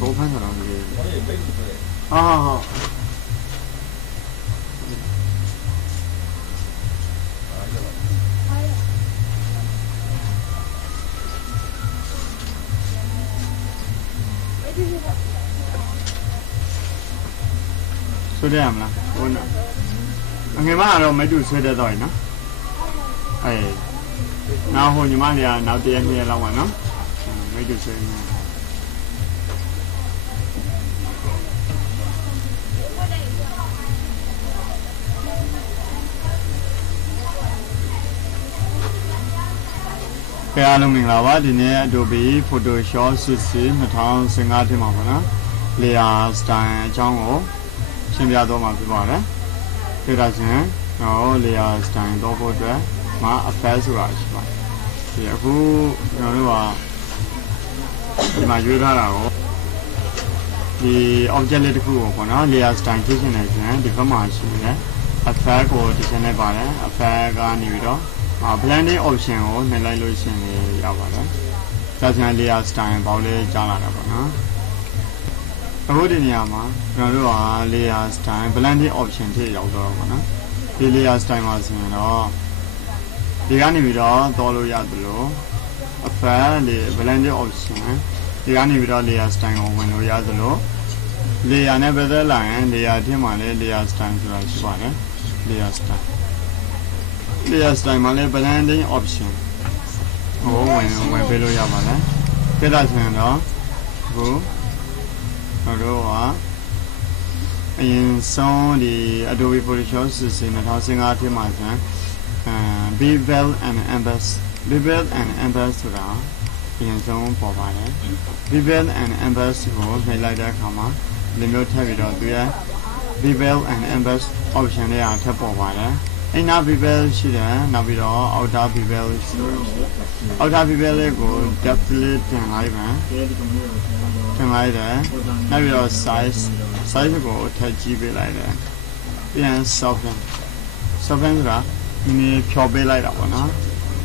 高攀上了这个。啊。说这样啦，我呢，你妈都没就说得到呢，哎，然后你妈俩闹点你老完呢，没就说呢。ကဲအားလုံးမင်္ဂလာပါဒီနေ့ Adobe Photoshop 2015ထဲမှာပေါ့နော် layer style အကြောင်းကိုရှင်းပြတော့မှာဖြစ်ပါတယ်ဒါဒါချင်းကျွန်တော် layer style တော့ဖို့အတွက်မှာ effect ဆိုတာရှိပါတယ်ဒီအခုကျွန်တော်တို့ကဒီမှာရွေးထားတာကိုဒီ object လေးတစ်ခုကိုပေါ့နော် layer style ဖြစ်နေတယ်ဆိုရင်ဒီဘက်မှာရှိတယ် effect ကိုဒီချက်နဲ့ပါတယ် effect ကနေပြီးတော့blending option ကိုနှိပ်လိုက်လို့ရှိရင်ရပါတယ်။ဒါဆိုရင် layer style ပေါင်းလေးကြားလာတာပေါ့နော်။အခုဒီနေရာမှာကျွန်တော်တို့က layer style blending option ထိရောက်တော့ပေါ့နော်။ဒီ layer style မှာဆိုရင်တော့ဒီကနေပြီးတော့တော်လို့ရတယ်လို့ effect လေး blending option ဒီကနေပြီးတော့ layer style ကိုဝင်လို့ရသလို layer နဲ့ပတ်သက်လာရင် layer ထဲမှာလည်း layer style ဆိုတာရှိပါတယ်။ layer style layer style မှာလည်း blending option ဟိုဝင်ပေးလို့ရပါတယ်။ပြတာဆိုရင်တော့အခုတို့ကအရင်ဆုံးဒီ Adobe Photoshop 2015ထဲမှာဆိုရင်bevel and emboss ဆိုတာအရင်ဆုံးပေါ်ပါတယ် bevel and emboss ကိုနှိပ်လိုက်တဲ့အခါမှာဒီမျိုးထပ်ပြီးတော့သူရဲ့ bevel and emboss option လေးထပ်ပေါ်ပါတယ်inner bevel ရှိတယ်နောက်ပြီးတော့ outer bevel ရှိတယ် outer bevel လေးကို depth လေးတင်လိုက်ပါတင်လိုက်တယ်နောက်ပြီးတော့ size ကိုထပ်ကြည့်ပေးလိုက်တယ်ပြန် soften ဆိုတာဒီဖြော်ပေးလိုက်တာပေါ့နော်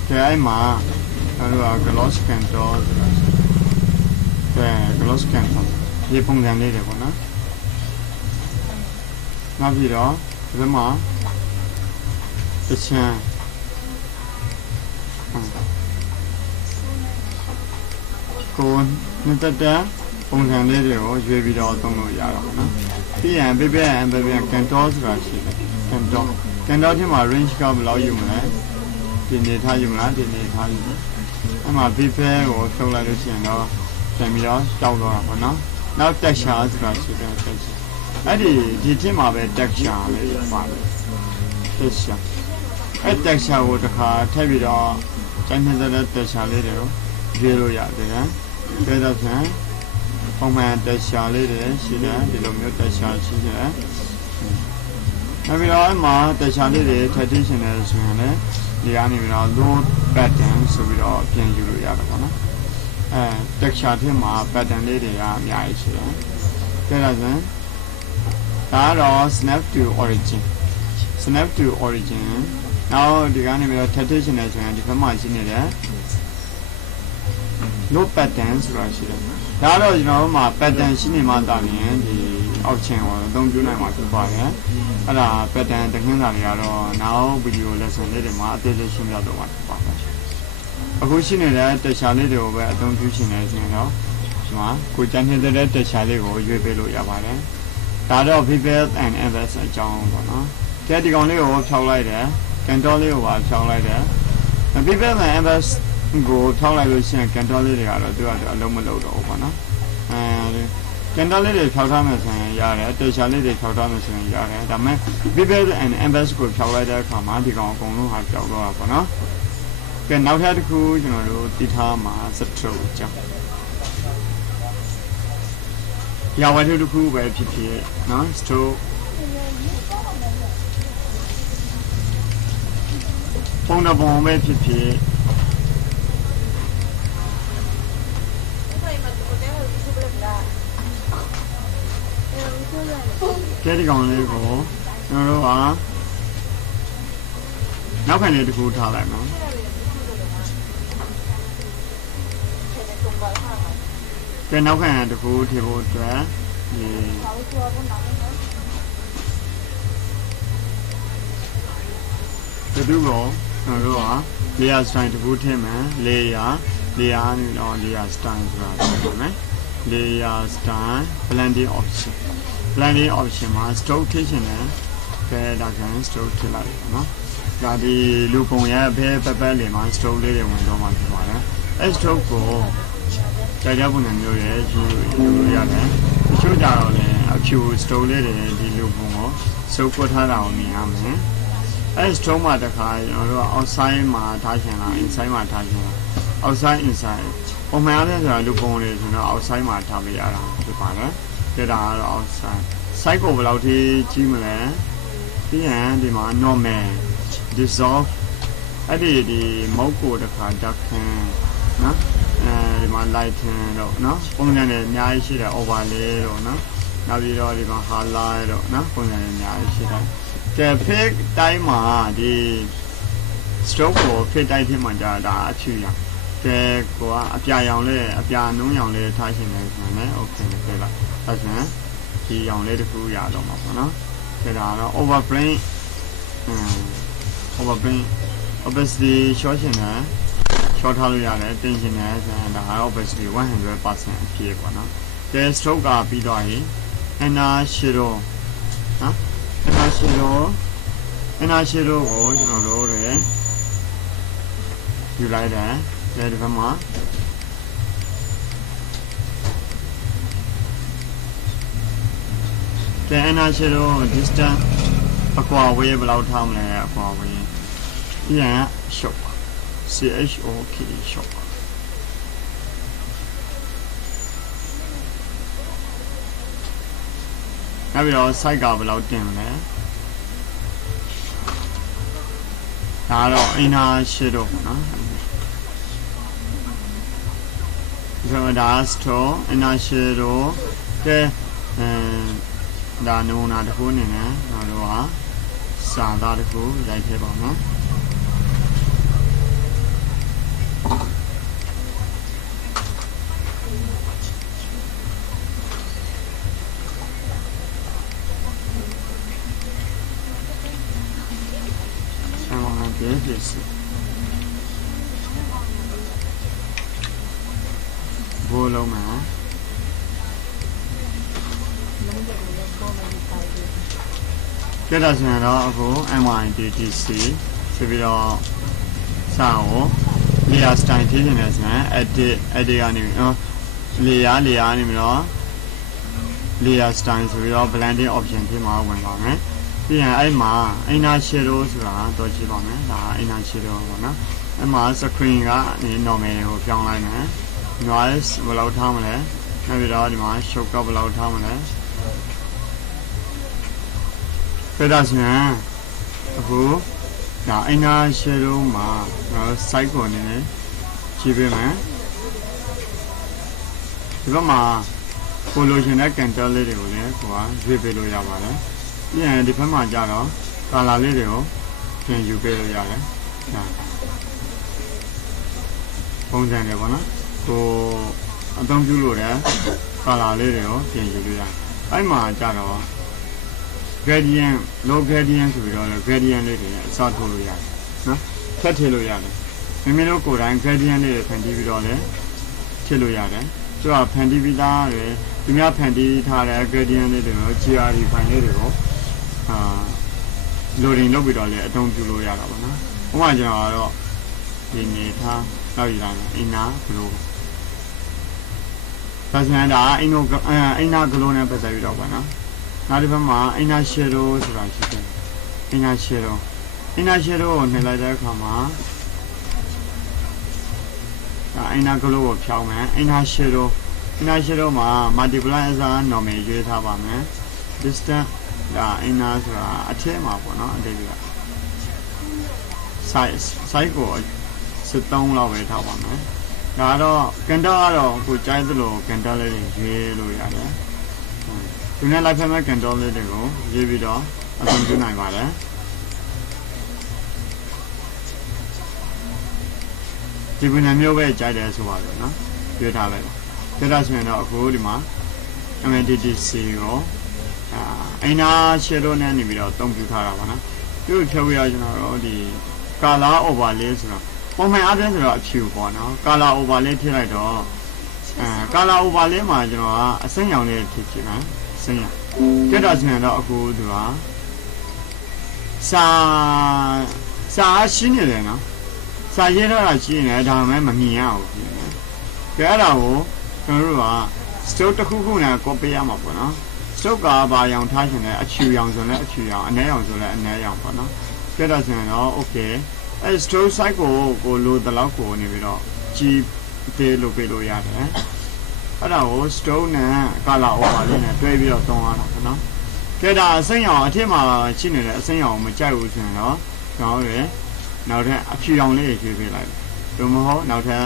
ဒါအဲ့မှာတို့က gloss control ဆိုတာဒါ gloss control ဒီပုံစံလေးတွေပေါ့နော်နောက်ပြီးတော့ဒီမှာတချမ်းကိုနှစ်သက်ပုံစံလေးတွေကိုရွေးပြီးတော့သုံးလို့ရတော့နော်ပြီးရင်ပြcontrol ဆိုတာရှိတယ် control ထဲမှာ range ကဘယ်လောက်ယူမလဲဒီနေထားယူမလားဒီနေထားယူအဲ့မှာ bevel ကိုဖြုတ်လိုက်လို့ရှိရင်တော့ပြန်ပြီးတော့ကြောက်တော့တာပေါ့နော်နောက် texture ဆိုတာရှိတယ် texture အဲ့ဒီထင်းမှာပဲ texture လေးပါတယ် textureအဲ့ texture ကိုတစ်ခါထည့်ပြီးတော့ကျန်နေတဲ့ texture လေးတွေကိုရွေးလို့ရတယ်ဒါတော့ဖြင့်ပုံမှန် texture လေးတွေရှိတယ်ဒီလိုမျိုး texture ရှိတယ်နောက်ပြီးတော့အဲ့မှာ texture လေးတွေထည့်သိရှင်တယ်ဆိုရင်လည်းဒီကနေပြီးတော့ load pattern ဆိုပြီးတော့ပြန်ယူလို့ရတယ်ပေါ့နော်အဲ texture ထဲမှာ pattern လေးတွေကအများကြီးရှိတယ်ဒါတော့ဒါတော့ snap to origin နောက်ဒီကနေပြီးတော့ tradition နဲ့ဆိုရင်ဒီဘက်မှာရှိနေတဲ့ load pattern ဆိုတာရှိတယ်ဒါတော့ကျွန်တော်တို့မှာ pattern ရှိနေမှသာလျှင်ဒီ option ကိုအသုံးပြုနိုင်မှာဖြစ်ပါတယ်အဲ့ဒါ pattern တခင်းစာတွေကတော့နောက် video lesson လေးတွေမှာအသေးစိတ်ရှင်းပြတော့မှာဖြစ်ပါတယ်အခုရှိနေတဲ့ texture လေးတွေကိုပဲအသုံးပြုရှင်နေဆိုရင်တော့ဒီမှာကိုကြမ်းနေတဲ့ texture လေးကိုရွေးပေးလို့ရပါတယ်ဒါတော့ bevel and emboss အကြောင်းပေါ့နော်ဒီကောင်လေးကိုဖြောက်လိုက်တယ်control လေးကိုပါဖြောင်းလိုက်တယ် bevel and emboss ကိုဖြောင်းလိုက်လို့ရှိရင် control လေးတွေကတော့သူကအလုံးမလုံးတော့ဘူးပေါ့နော်control လေးတွေဖြောက်ထားမယ်ဆိုရင်ရတယ် texture လေးတွေဖြောက်ထားမယ်ဆိုရင်ရတယ်ဒါပေမဲ့ bevel and emboss ကိုဖြောက်လိုက်တဲ့အခါမှာဒီကောင်အကုန်လုံးဟာကြောက်တော့တာပေါ့နော်ကဲနောက်ထပ်တစ်ခုကျွန်တော်တို့သိထားမှာ stroke အကြောင်းရာဝတ္ထုတစ်ခုပဲဖြစ်ဖြစ်နော် strokeပုံတော်ပုံပဲဖြစ်ဖြစ်ကဲဒီကောင်လေးကိုကျွန်တော်တို့ကနောက်ခံလေးတစ်ခုထားလိုက်နော် cái nấu cái này được thì bộ trẻ thì cái thứ gỗ rồi đó layer style được thêm mà layer nên nó layer style rồi đấy layer style blending option mà stroke thế này cái đặc sản stroke thế này nó là đi lưu công nhà bé để mà stroke để mình đâu mà thì phải đấy stroke của trái đất của mình nhiều đấy chú ra đấy chú ra rồi này chú stroke để đi lưu công nó stroke của thằng nào mình làm đấy stroke mà được hay rồi outside mà thay thế nào inside mà thay thế nào outside inside hôm nay là lưu công này thì nó outside mà thay bây giờ là thì phải đấy cái đó là outside side củaเราที่จีมาแล้วที่ฮะဒီမှာ normal dissolve အဲ့ဒီမုတ်ကိုတစ်ခါတက်ခံနော်ဒီမှာ light တော့နော်ပုံစံနဲ့အများကြီးရှိတယ် overlay တော့နော်နောက်ပြီးတော့ဒီမှာ highlight တော့နော်ပုံစံနဲ့အများကြီးရှိတယ်ကဲ fake တိုင်းမှာဒီ stroke ကို fake တိုင်းဖြစ်မှကြာဒါအဖြူရကဲကိုကအပြာရောင်လေးအပြာနှုံးရောင်လေးထားရှင်နေဆိုရင် okay ပြလိုက်ဒါဆိုရင်ဒီရောင်လေးတစ်ခုရတော့မှာပေါ့နော်ဒါတော့ overprint obviously short ရှင်တယ် short ထားလို့ရတယ်တင်ရှင်တယ်ဆိုရင်ဒါက obviously 100% အပြည့်ပေါ့နော်ကဲ stroke ကပြီးတော့ရင် inner shadow နော် inner shadow ကိုကျွန်တော်တို့ရယူလိုက်တယ်ဒီဘက်မှာကဲ inner shadow distance အကွာဝေးဘယ်လောက်ထားမလဲအကွာဝေးပြန် shop CHOK shop နောက်ပြီးတော့ site ကဘယ်လောက်တင်မလဲဒါတော့ inner shadow ပေါ့နော်ဆိုတော့ဒါ store inner shadow ကဲဒါနမူနာတစ်ခုအနေနဲ့ကျွန်တော်တို့ကစာသားတစ်ခုရိုက်ထည့်ပါမယ်ဘိုးလုံးမှာကဲဒါဆိုရင်တော့အခု MIDTC ဆိုပြီးတော့စာကို layer style ထည့်နေတယ်ဆိုရင် edit ကနေlayer နေပြီးတော့ layer style ဆိုပြီးတော့ blending option ဖြစ်မှာဝင်ပါမယ်ပြီးရင်အဲ့မှာ inner shadow ဆိုတာတော့ကြည့်ပါမယ်ဒါ inner shadow ပေါ့နော်အဲ့မှာ screen ကနေ normal ကိုပြောင်းလိုက်မယ် noise ဘယ်လောက်ထားမလဲနောက်ပြီးတော့ဒီမှာ show ကဘယ်လောက်ထားမလဲပြဒါဆိုရင်အခုဒါ inner shadow မှာ site ကိုနေကြည့်ပေးမယ်ဒီဘက်မှာကိုလိုချင်တဲ့ control လေးတွေကိုလည်းကိုကရွေးပေးလို့ရပါတယ်ပြီးရင်ဒီဘက်မှာကြတော့ color လေးတွေကိုပြင်ယူပေးလို့ရတယ်ဒါပုံစံတွေပေါ့နော်ကိုအသုံးပြုလို့တဲ့ color လေးတွေကိုပြင်ယူလို့ရတယ်အဲ့မှာကြတော့ gradient low gradient ဆိုပြီးတော့ gradient လေးတွေအစားထိုးလို့ရတယ်နော်ထပ်ထည့်လို့ရတယ်မိမိတို့ကိုယ်တိုင် gradient လေးတွေဖန်တီးပြီးတော့လည်းထည့်လို့ရတယ်သူကဖန်တီးပြီးသားတွေဒီများဖန်တီးထားတဲ့ gradient လေးတွေကို GRD file လေးတွေကိုloading လုပ်ပြီးတော့လည်းအသုံးပြုလို့ရတာပေါ့နော်ဥပမာကျွန်တော်ကတော့ဒီနေထားလောက်ရတာ inner glow ဒါဆိုရင်ဒါ inner glow နဲ့ပတ်သက်ပြီးတော့ပေါ့နော်နောက်ဒီဘက်မှာ inner shadow ဆိုတာရှိတယ် inner shadow ကိုနှိပ်လိုက်တဲ့အခါမှာဒါ inner glow ကိုဖြောင်းမယ် inner shadow မှာ multiply as a normal ရွေးထားပါမယ် distance ဒါ inner ဆိုတာအထက်မှာပေါ့နော်အတိတ်က size ကို73လောက်ပဲထားပါမယ်ဒါတော့ contour ကတော့ကိုကြိုက်သလို contour လေးတွေရွေးလို့ရတယ်ဒီနေ့ live မဲ့ control လေးတွေကိုရေးပြီးတော့အသုံးပြုနိုင်ပါတယ်ဒီပုံစံမျိုးပဲကြိုက်တယ်ဆိုပါတော့နော်ရွေးထားလိုက်ပါ ဒါဒါဆိုရင်တော့အခုဒီမှာ MDTC ကိုအိနာ shadow နဲ့နေပြီးတော့တုံ့ပြထားတာပါနော်ဒီလိုဖြုတ်ရကျွန်တော်တို့ဒီ color overlay ဆိုတော့ပုံမှန်အားဖြင့်ဆိုတော့အဖြူပေါ့နော် color overlay ထည့်လိုက်တော့color overlay မှာကျွန်တော်ကအစိမ်းရောင်လေးထည့်ချင်တာအစိမ်းရောင်ကြက်တော့ဆိုရင်တော့အခုသူကစာရှင်းနေတယ်နော်စာရေးတော့ရှင်းနေတယ်ဒါမှမမြင်ရဘူးဖြစ်နေကြအဲ့ဒါကိုကျွန်တော်တို့က stroke တစ်ခုခုနဲ့ copy ရမှာပေါ့နော် stroke ကဘာရောင်ထားရှင်လဲအဖြူရောင်ဆိုလဲအဖြူရောင်အနည်းရောင်ဆိုလဲအနည်းရောင်ပေါ့နော်ကြက်တော့ဆိုရင်တော့ okay အဲ stroke size ကိုလိုတလောက်ကိုနေပြီးတော့ကြီးသေးလို့ပေးလို့ရတယ်အဲ့ဒါကို stroke နဲ့ color overlay နဲ့တွဲပြီးတော့သုံးရတာပေါ့နော်ကြက်ဒါအစိမ်းရောင်အထက်မှာရှိနေတဲ့အစိမ်းရောင်ကိုမကြိုက်ဘူးဆိုရင်တော့ကျွန်တော်တို့နောက်ထပ်အဖြူရောင်လေးရွေးပေးလိုက်တယ်ဒါမှမဟုတ်နောက်ထပ်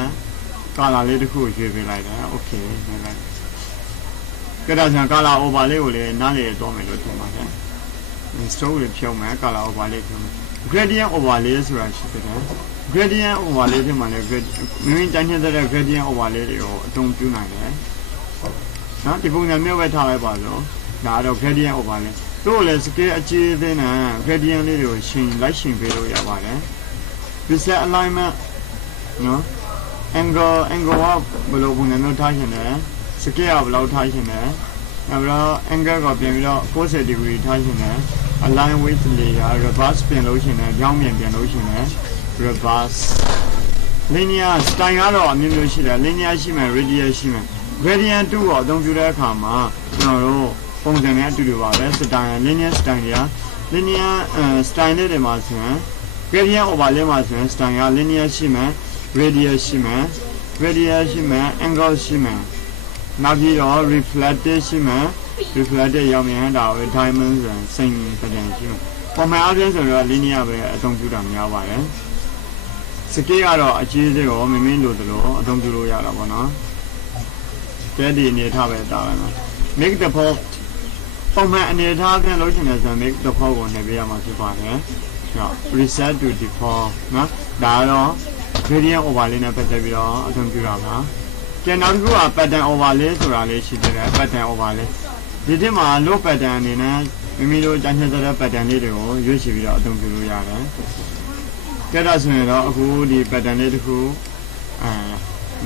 color လေးတစ်ခုရွေးပေးလိုက်တယ် okay နေလိုက်ကြက်ဒါဆို color overlay ကိုလည်းနားလေတော့မယ်လို့ထင်ပါတယ် stroke ကိုဖြုံးမယ် color overlay ဖြုံးမယ် gradient overlay ဆိုတာရှိတယ် gradient overlay ထဲမှာလည်းမိမိတိုင်းနေတဲ့ gradient overlay တွေကိုအသုံးပြုနိုင်တယ်နော်ဒီပုံစံမျိုးပဲထားလိုက်ပါလို့ဒါတော့ gradient overlay တို့လည်း scale အကြီးသေးနဲ့ gradient လေးတွေကိုရှင်းလိုက်ရှင်းပေးလို့ရပါတယ် preset alignment နော် angle ကဘယ်လိုပုံစံမျိုးထားရှင်လဲ scale ကဘယ်လောက်ထားရှင်လဲနောက်ပြီးတော့ angle ကပြင်ပြီးတော့90 degree ထားရှင်လဲ align with layer reverse ပြင်လို့ရှင်လဲပြောင်းပြန်ပြင်လို့ရှင်လဲ reverse linear style ကတော့အမျိုးမျိုးရှိတယ် linear ရှိမယ် radial ရှိမယ် gradient 2ကိုအသုံးပြုတဲ့အခါမှာကျွန်တော်တို့ပုံစံနဲ့အတူတူပါပဲ style linear style တွေက linear style လေးတွေမှာဆိုရင် gradient overlay မှာဆိုရင် style က linear ရှိမယ် radial ရှိမယ် angle ရှိမယ်နောက်ပြီးတော့ reflected ရှိမယ် reflected ရောက်မြန်ဒါပဲ diamond ဆိုရင်စိန်ပြန်ရှိမယ်ပုံမှန်အားဖြင့်ဆိုတော့ linear ပဲအသုံးပြုတာများပါတယ်စကေးကတော့အကြီးသေးကိုမင်းလိုသလိုအသုံးပြုလို့ရတာပေါ့နော်ကဲဒီအနေထားပဲတာပဲနော် make the default ပုံမှန်အနေထားပြန်လို့ရှိနေဆို make the default ကိုနှိပ်ပေးရမှာဖြစ်ပါတယ်ဆိုတော့ reset to default နော်ဒါကတော့ gradient overlay နဲ့ပတ်သက်ပြီးတော့အသုံးပြုတာပါကျန်နောက်တစ်ခုက pattern overlay ဆိုတာလေးရှိသေးတယ် pattern overlay ဒီတစ်မှာ low pattern အနေနဲ့မိမိတို့ကြိုက်တဲ့ pattern လေးတွေကိုရွေးချယ်ပြီးတော့အသုံးပြုလို့ရတယ်ကြက်တော့ဆိုရင်တော့အခုဒီ pattern လေးတစ်ခု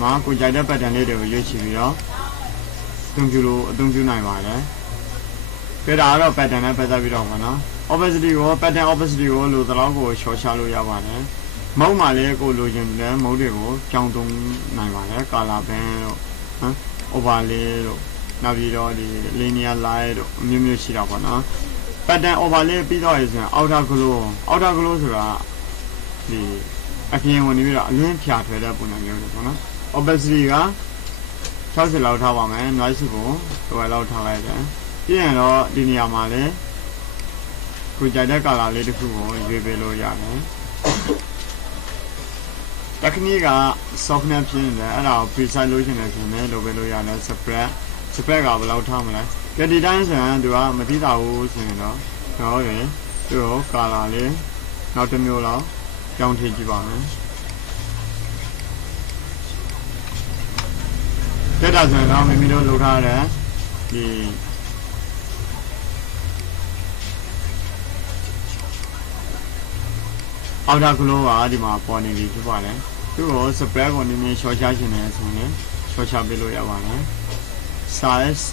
မှာကိုကြိုက်တဲ့ pattern လေးတွေကိုရွေးချယ်ပြီးတော့အသုံးပြုနိုင်ပါတယ်ကြက်တာကတော့ pattern နဲ့ပတ်သက်ပြီးတော့ပေါ့နော် opacity ကို pattern opacity ကိုလိုသလောက်ကိုရှော့ချလို့ရပါတယ်မုံမှာလည်းကိုလိုချင်တဲ့မုံတွေကိုကြောင်းသုံးနိုင်ပါတယ် color band တို့နော် overlay တို့နောက်ပြီးတော့ဒီ linear line တို့အမျိုးမျိုးရှိတာပေါ့နော် pattern overlay ပြီးတော့ရဆိုရင် outer glow ဆိုတာဒီအပြင်ဝင်ပြီးတော့အလင်းဖြာထွက်တဲ့ပုံစံမျိုးတွေပေါ့နော် opacity က60လောက်ထားပါမယ် noise ကို1လောက်ထားလိုက်တယ်ပြီးရင်တော့ဒီနေရာမှာလည်းကိုကြိုက်တဲ့ color လေးတစ်ခုကိုရွေးပေးလို့ရတယ် technique က softness ဖြစ်နေတယ်အဲ့ဒါကို precise လုပ်ရှင်တယ်ဆိုရင်လုပ်ပေးလို့ရတယ် spread ကဘယ်လောက်ထားမလဲကြဒီတိုင်းဆိုရင်သူကမသိတာဘူးဆိုရင်တော့ကျွန်တော်တို့သူ့ကို color လေးနောက်တစ်မျိုးလောက်ကြောင်းထည့်ကြည့်ပါမယ်တက်တာဆိုရင်တော့မိမိတို့လုပ်ထားတဲ့ဒီအောက်တာကလိုကဒီမှာပေါ်နေပြီဖြစ်ပါတယ်သူ့ကို spread ကိုနည်းနည်း short ချရှင်နေဆိုရင် short ချပေးလို့ရပါတယ် size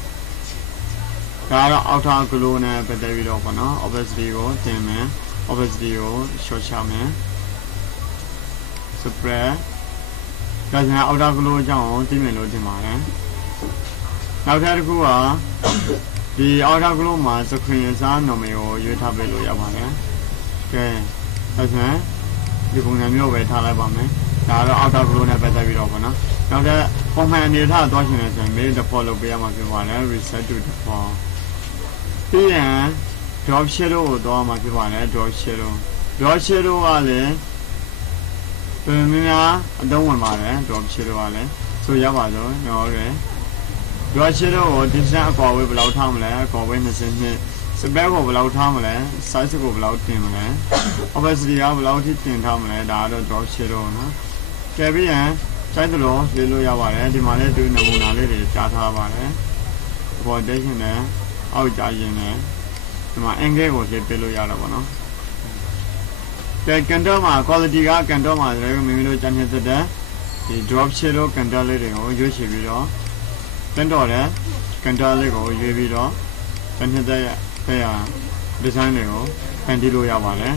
ဒါကတော့အောက်တာကလိုနဲ့ပတ်သက်ပြီးတော့ပေါ့နော် opacity ကိုတင်မယ် opacity ကို short ချမယ် spread ဒါဆိုရင်အောက်တာကလိုအကြောင်းကိုသိမယ်လို့ထင်ပါတယ်နောက်ထပ်တစ်ခုကဒီအောက်တာကလိုမှာ screen အစား normal ကိုရွေးထားပေးလို့ရပါတယ်ကဲဒါဆိုရင်ဒီပုံစံမျိုးပဲထားလိုက်ပါမယ်ဒါကတော့အောက်တာကလိုနဲ့ပတ်သက်ပြီးတော့ပေါ့နော်နောက်ထပ်ပုံမှန်အနေထားသွားရှင်နေဆိုရင် make default လုပ်ပေးရမှာဖြစ်ပါတယ် reset to default ပြီးရင် drop shadow ကိုသွားမှာဖြစ်ပါတယ် drop shadow ကလည်းပြန်များအသုံးဝင်ပါတယ် drop shadow ကလည်းဆိုရပါတော့ကျွန်တော်တို့ drop shadow ကို distance အကွာဝေးဘယ်လောက်ထားမလဲအကွာဝေး20နှစ် spread ကိုဘယ်လောက်ထားမလဲ size ကိုဘယ်လောက်တင်မလဲ opacity ကဘယ်လောက်ထိတင်ထားမလဲဒါကတော့ drop shadow နော်ကြည့်ပြီးရင် စိုက်တယ်လို့လေလို့ရပါတယ်ဒီမှာလည်းသူနမူနာလေးတွေကြားထားပါတယ်ပေါ်တက်ရှင်နဲ့အောက်ကြရင်လည်းဒီမှာအင်္ဂလိပ်ကိုလေပေးလို့ရတော့ဗောနော်ကဲကန်တော့မှာ quality ကကန်တော့မှာလည်းမိမိတို့ကြံနေတဲ့ဒီ drop shadow ကန်တော့လေးတွေကိုရွေးချယ်ပြီးတော့ကန်တော့တဲ့ကန်တော့လေးကိုရွေးပြီးတော့ကြံနေတဲ့design တွေကိုဖန်တီးလို့ရပါတယ်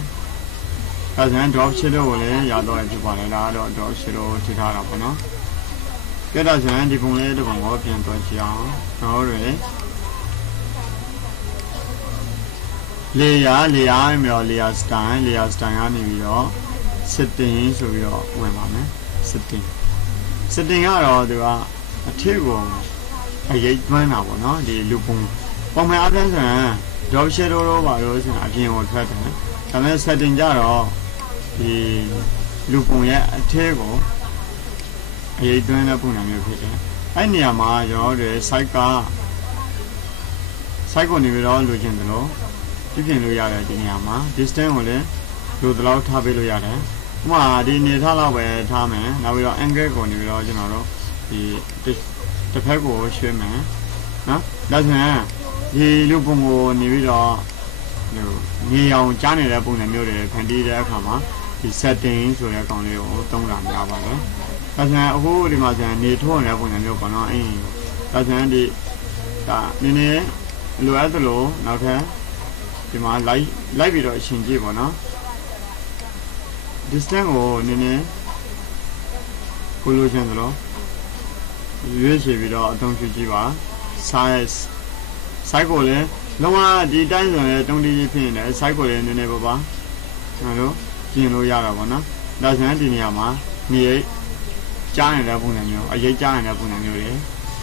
ဒါဆိုရင် drop shadow ကိုလည်းရတော့ဖြစ်ပါတယ်ဒါကတော့ drop shadow ထိထားတာပေါ့နော်ကဲဒါဆိုရင်ဒီပုံလေးတစ်ပုံကိုပြန်သွားကြည့်အောင်တော့ရယ်layer မျိုး layer style ကနေပြီးတော့ setting ဆိုပြီးတော့ဝင်ပါမယ် setting ကတော့သူကအထက်ကိုအရေးသွင်းတာပေါ့နော်ဒီလူပုံမှန်အပြင်ဆိုရင် drop shadow တော့ပါလို့ဆိုရင်အပြင်ကိုထွက်တယ်ဒါပေမဲ့ setting ကြတော့ဒီလူပုံရဲ့အထက်ကိုအရေးသွင်းတဲ့ပုံစံမျိုးဖြစ်တယ်အဲ့နေရာမှာကျွန်တော်တို့ site ကိုနေပြီးတော့လိုချင်တယ်လို့ပြင်လို့ရတယ်ဒီနေရာမှာ distance ကိုလည်းလိုတလောက်ထားပေးလို့ရတယ်ဥပမာဒီနေထားလောက်ပဲထားမယ်နောက်ပြီးတော့ angle ကိုနေပြီးတော့ကျွန်တော်တို့ဒီတစ်ဖက်ကိုရွှေ့မယ်နော်ဒါဆိုရင်ဒီလူပုံကိုနေပြီးတော့နေအောင်ကြားနေတဲ့ပုံစံမျိုးတွေဖန်တီးတဲ့အခါမှာဒီ setting ဆိုတဲ့ကောင်လေးကိုသုံးတာများပါတယ်ဒါဆိုရင်အခုဒီမှာဆိုရင်နေထိုးနေတဲ့ပုံစံမျိုးပေါ့နော်ဒါဆိုရင်ဒီဒါနည်းနည်းလိုအပ်သလိုနောက်ထပ်ဒီမှာလိုက်ပြီးတော့အရှင်ကြည့်ပေါ့နော် distance ကိုနည်းနည်းကိုလိုချင်သလိုရွေးချယ်ပြီးတော့အသုံးပြုကြည့်ပါ size ကိုလည်းလုံးဝဒီတိုင်းဆိုရင်တုံးတီးကြီးဖြစ်နေတယ် size ကိုလည်းနည်းနည်းပါကျွန်တော်တို့ပြင်လို့ရတာပေါ့နော်ဒါဆိုရင်ဒီနေရာမှာနေကြားနေတဲ့ပုံစံမျိုးအရေးကြားနေတဲ့ပုံစံမျိုးတွေ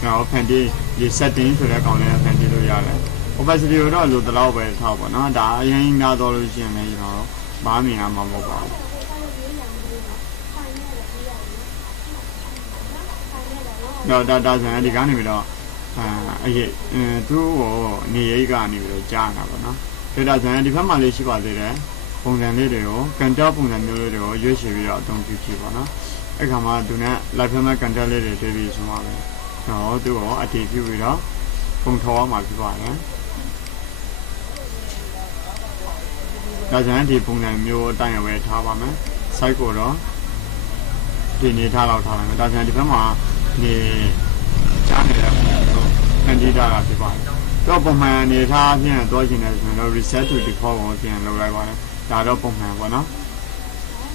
နောက်ဖန်တီးဒီ setting ဆိုတဲ့ကောင်လေးဖန်တီးလို့ရတယ်opacity ကိုတော့လိုတလောက်ပဲထားပါတော့ဒါအရင်များတော့လို့ရှိရင်လည်းကျွန်တော်ဘာမြင်ရမှာမဟုတ်ပါဘူးတော့ဒါဆိုရင်ဒီကနေပြီးတော့အရေးသူ့ကိုနေရိတ်ကနေပြီးတော့ကြားတာပေါ့နော်ဒါဆိုရင်ဒီဘက်မှာလေးရှိပါသေးတယ်ပုံစံလေးတွေကိုကန်တော့ပုံစံမျိုးလေးတွေကိုရွေးချယ်ပြီးတော့အသုံးပြုကြည့်ပါနော်အဲ့ခါမှာသူနဲ့ live format ကန်တော့လေးတွေတွေ့ပြီးဆိုမှပဲတော့သူ့ကိုအတည်ပြုပြီးတော့ပုံထော်အောင်မှာဖြစ်ပါတယ်ဒါဆိုရင်ဒီပုံစံမျိုးအတိုင်းပဲထားပါမယ် site ကိုတော့ဒီနေထားလောက်ထားပါမယ်ဒါဆိုရင်ဒီဘက်မှာနေကြားနေတဲ့ပုံစံမျိုးဖန်တီးတာဖြစ်ပါတယ်တော့ပုံမှန်နေထားပြန်တော့ရှင်နေဆိုရင်တော့ reset to default ကိုပြန်လုပ်လိုက်ပါတယ်ဒါတော့ပုံမှန်ပေါ့နော်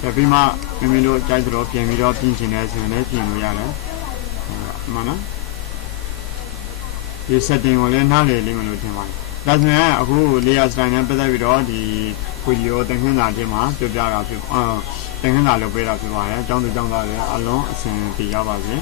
ဒါပြီးမှမိမိတို့ကြိုက်သလိုပြင်ပြီးတော့ပြင်ချင်တယ်ဆိုရင်လည်းပြင်လို့ရတယ်မှန်နော်ဒီ setting ကိုလည်းနားလည်လိမ့်မယ်လို့ထင်ပါတယ်ဒါဆိုရင်အခု layer style နဲ့ပတ်သက်ပြီးတော့ဒီ video သင်ခန်းစာတင်မှာပြောပြတာဖြစ်သင်ခန်းစာလုပ်ပေးတာဖြစ်ပါတယ်အကြောင်းသူကြောင့်သားလည်းအလုံးအစင်ပြရပါစေ